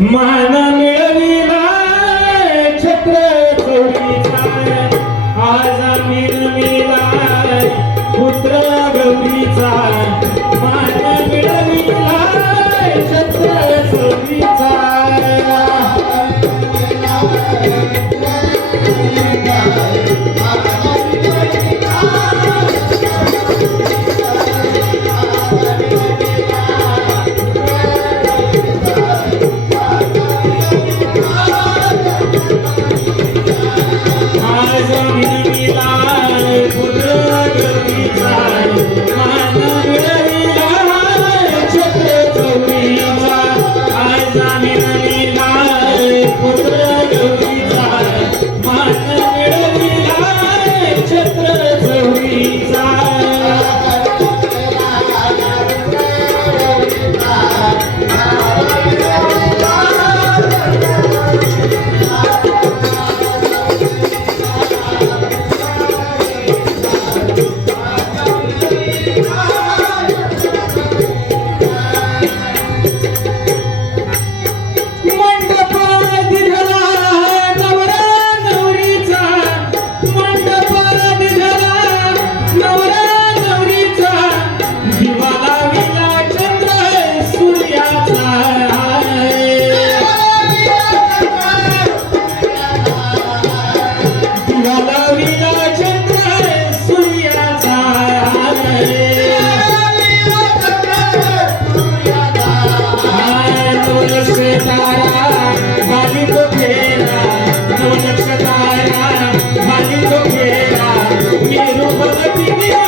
मान मिळविला छत्र आज Thank you.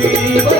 You.